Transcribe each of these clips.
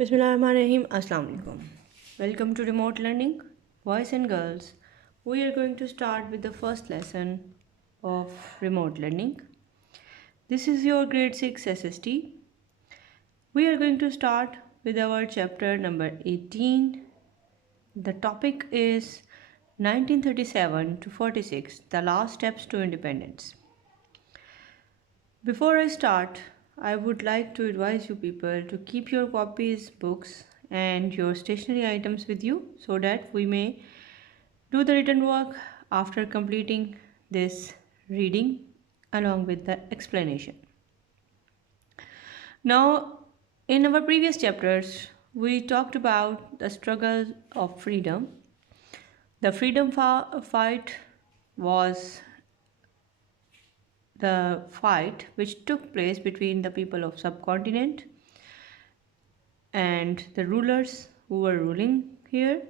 Bismillahirrahmanirrahim. Assalamu alaikum. Welcome to Remote Learning, Boys and Girls. We are going to start with the first lesson of Remote Learning. This is your grade 6 SST. We are going to start with our chapter number 18. The topic is 1937 to 46, the last steps to independence. Before I start, I would like to advise you people to keep your copies, books, and your stationery items with you so that we may do the written work after completing this reading along with the explanation. Now, in our previous chapters, we talked about the struggle of freedom. The freedom fight was the fight which took place between the people of subcontinent and the rulers who were ruling here,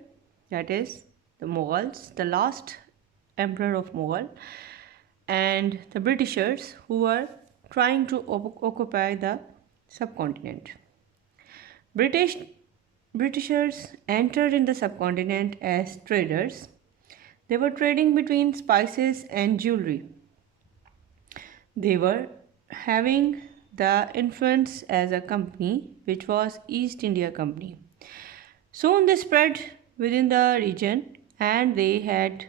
that is the Mughals, the last emperor of Mughal, and the Britishers who were trying to occupy the subcontinent. Britishers entered in the subcontinent as traders. They were trading between spices and jewelry. They were having the influence as a company which was East India Company. Soon they spread within the region and they had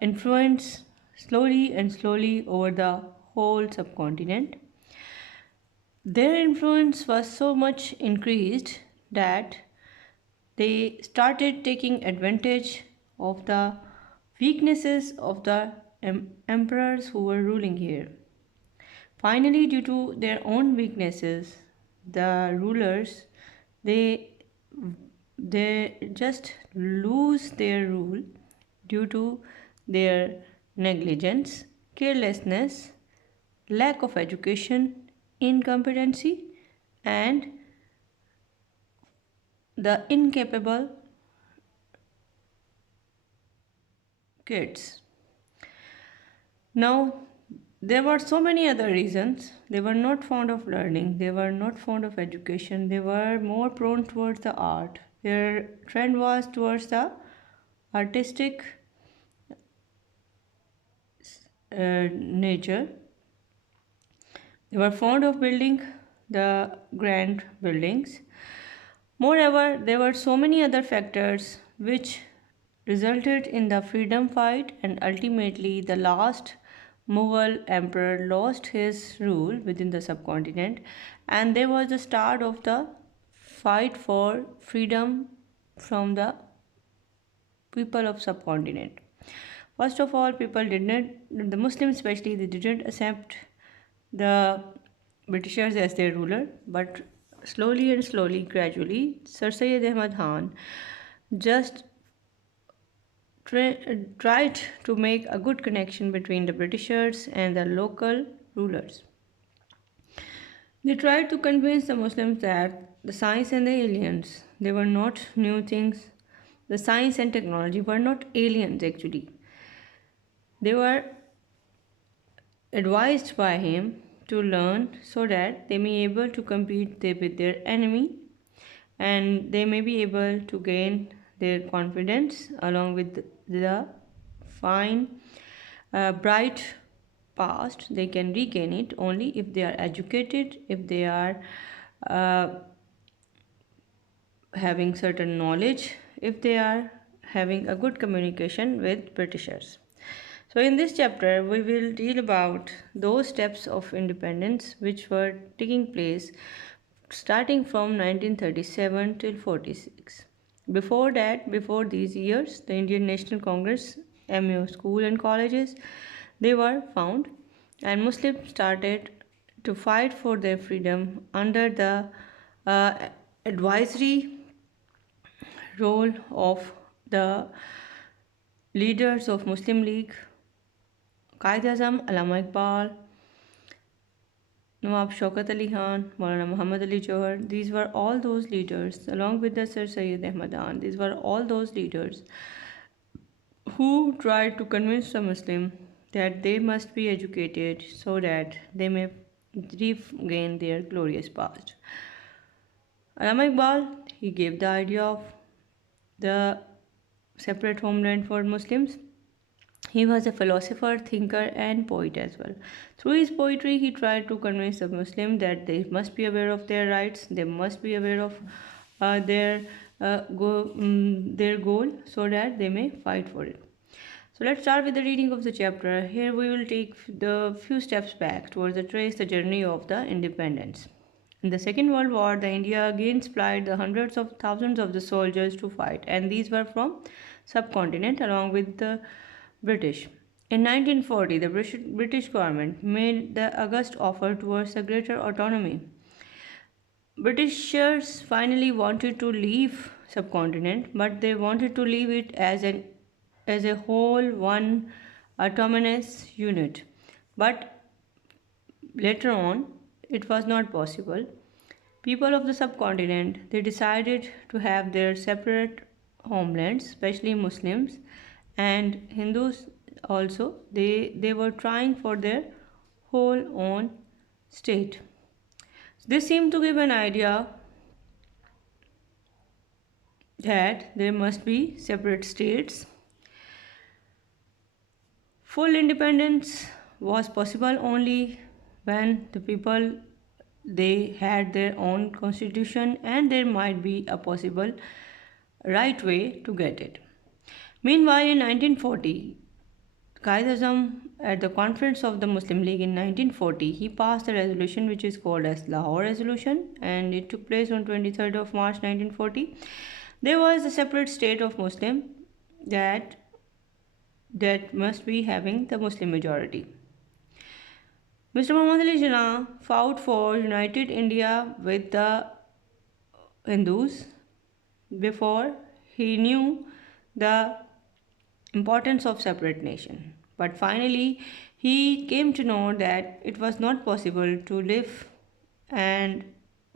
influence slowly over the whole subcontinent. Their influence was so much increased that they started taking advantage of the weaknesses of the emperors who were ruling here. Finally, due to their own weaknesses, the rulers they just lose their rule due to their negligence, carelessness, lack of education, incompetency, and the incapable kids. Now, there were so many other reasons. They were not fond of learning, they were not fond of education, they were more prone towards the art. Their trend was towards the artistic nature. They were fond of building the grand buildings. Moreover, there were so many other factors which resulted in the freedom fight, and ultimately the last Mughal emperor lost his rule within the subcontinent, and there was the start of the fight for freedom from the people of subcontinent. First of all, people did not, the Muslims especially, they didn't accept the Britishers as their ruler, but slowly, gradually, Sir Syed Ahmad Khan just tried to make a good connection between the Britishers and the local rulers. They tried to convince the Muslims that the science and the aliens, they were not new things. The science and technology were not aliens actually. They were advised by him to learn so that they may be able to compete with their enemy and they may be able to gain their confidence along with the fine bright past. They can regain it only if they are educated, if they are uh, having certain knowledge, if they are having a good communication with Britishers. So in this chapter we will deal about those steps of independence which were taking place starting from 1937 till 46. Before that, before these years, the Indian National Congress, MU school and colleges, they were found, and Muslims started to fight for their freedom under the uh, advisory role of the leaders of Muslim League, Qaid-e-Azam, Allama Iqbal, Nawab Shaukat Ali Khan, Maulana Muhammad Ali Johar. These were all those leaders, along with the Sir Syed Ahmad Khan. These were all those leaders who tried to convince the Muslim that they must be educated so that they may regain their glorious past. Allama Iqbal, he gave the idea of the separate homeland for Muslims. He was a philosopher, thinker, and poet as well. Through his poetry, he tried to convince the Muslims that they must be aware of their rights, they must be aware of their goal, so that they may fight for it. So let's start with the reading of the chapter. Here we will take the few steps back towards the trace the journey of the independence. In the Second World War, the India again supplied the hundreds of thousands of the soldiers to fight, and these were from subcontinent along with the British. In 1940, the British government made the August offer towards a greater autonomy. Britishers finally wanted to leave subcontinent, but they wanted to leave it as a whole one autonomous unit. But later on, it was not possible. People of the subcontinent they decided to have their separate homelands, especially Muslims and Hindus also. They were trying for their whole own state. This seemed to give an idea that there must be separate states. Full independence was possible only when the people they had their own constitution and there might be a possible right way to get it. Meanwhile, in 1940, Qaid Azam at the conference of the Muslim League in 1940, he passed a resolution which is called as Lahore Resolution, and it took place on 23rd of March 1940. There was a separate state of Muslim that must be having the Muslim majority. Mr. Muhammad Ali Jinnah fought for united India with the Hindus before he knew the importance of separate nation. But finally, he came to know that it was not possible to live and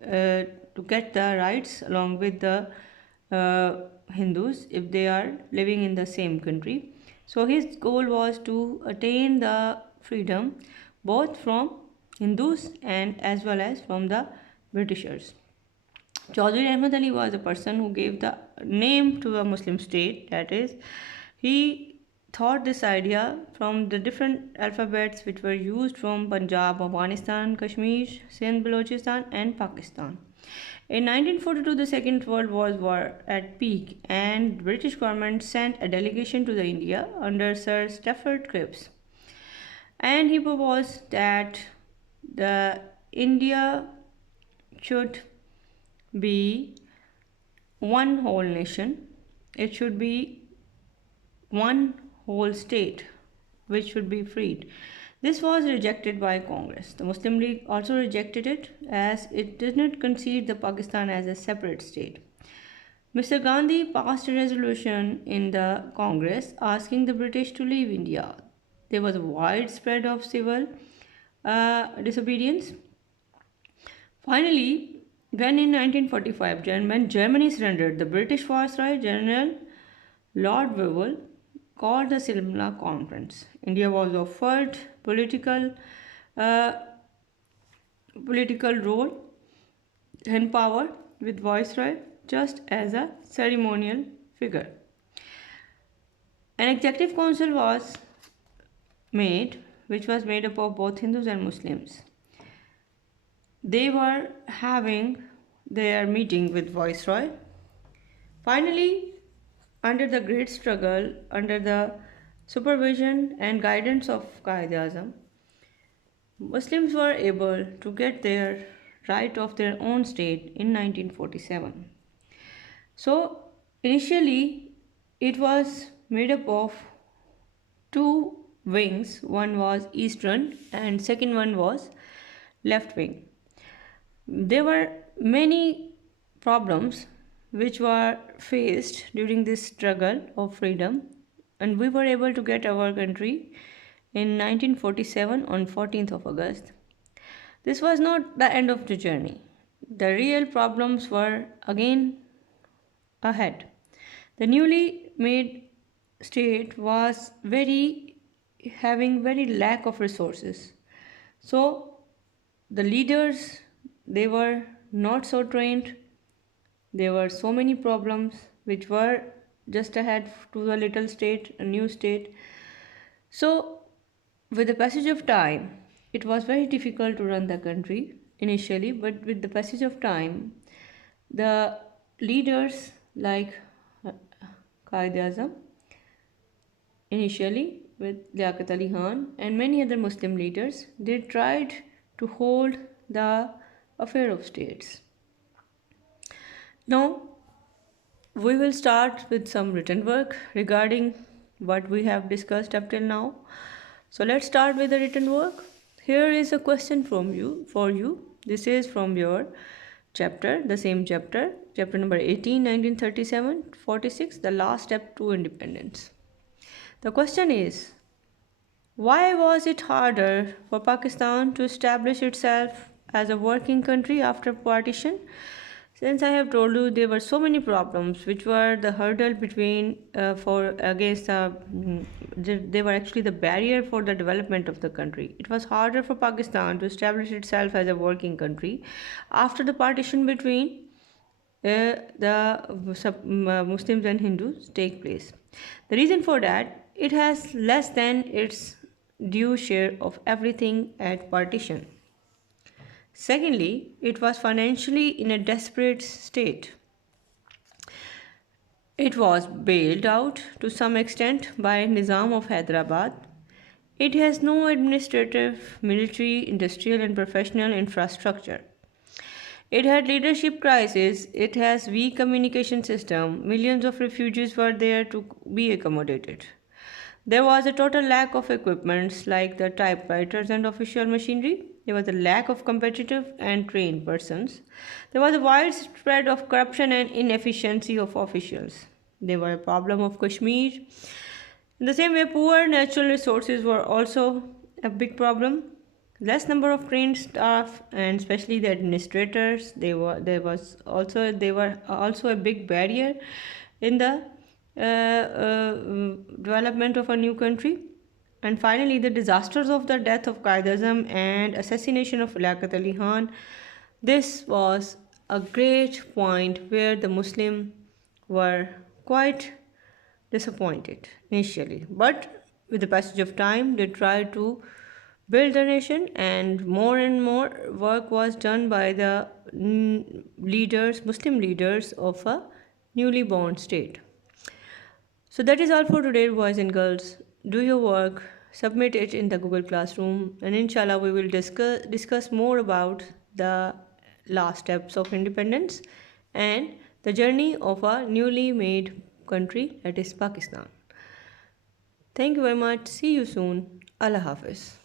to get the rights along with the Hindus if they are living in the same country. So his goal was to attain the freedom both from Hindus and as well as from the Britishers. Chaudhry Ahmad Ali was the person who gave the name to a Muslim state. That is, he thought this idea from the different alphabets which were used from Punjab, Afghanistan, Kashmir, Sindh, Balochistan, and Pakistan. In 1942, the Second World War was at peak, and British government sent a delegation to the India under Sir Stafford Cripps, and he proposed that the India should be one whole nation. It should be one whole state which should be freed. This was rejected by Congress. The Muslim League also rejected it as it did not concede the Pakistan as a separate state. Mr. Gandhi passed a resolution in the Congress asking the British to leave India. There was a widespread of civil disobedience. Finally, when in 1945, when Germany surrendered, the British Viceroy General Lord Wavell called the Simla Conference. India was offered political role and power with Viceroy just as a ceremonial figure. An executive council was made, which was made up of both Hindus and Muslims. They were having their meeting with Viceroy. Finally, under the great struggle, under the supervision and guidance of Qaid Azam, Muslims were able to get their right of their own state in 1947. So, initially, it was made up of two wings. One was eastern and second one was left wing. There were many problems which were faced during this struggle of freedom, and we were able to get our country in 1947 on 14th of August. This was not the end of the journey. The real problems were again ahead. The newly made state was having very lack of resources. So the leaders they were not so trained, There were so many problems which were just ahead to the little state, a new state. So, with the passage of time, it was very difficult to run the country initially, but with the passage of time, the leaders like uh, Qaid Azam, initially with Liaquat Ali Khan and many other Muslim leaders, they tried to hold the affair of states. Now, we will start with some written work regarding what we have discussed up till now. So let's start with the written work. Here is a question from you for you. This is from your chapter, the same chapter, chapter number 18, 1937, 46, the last step to independence. The question is, why was it harder for Pakistan to establish itself as a working country after partition? Since I have told you there were so many problems which were the hurdle between for against they were actually the barrier for the development of the country. It was harder for Pakistan to establish itself as a working country after the partition between Muslims and Hindus take place. The reason for that, it has less than its due share of everything at partition. Secondly, it was financially in a desperate state. It was bailed out to some extent by Nizam of Hyderabad. It has no administrative, military, industrial, and professional infrastructure. It had leadership crisis. It has weak communication system. Millions of refugees were there to be accommodated. There was a total lack of equipments like the typewriters and official machinery. There was a lack of competitive and trained persons. There was a widespread of corruption and inefficiency of officials. There were a problem of Kashmir. In the same way, poor natural resources were also a big problem. Less number of trained staff and especially the administrators. They were also a big barrier in the development of a new country. And finally, the disasters of the death of Qaid Azam and assassination of Liaquat Ali Khan. This was a great point where the Muslims were quite disappointed initially. But with the passage of time, they tried to build the nation, and more work was done by the leaders, Muslim leaders of a newly born state. So that is all for today, boys and girls. Do your work, submit it in the Google Classroom, and inshallah, we will discuss more about the last steps of independence and the journey of a newly made country, that is Pakistan. Thank you very much. See you soon. Allah Hafiz.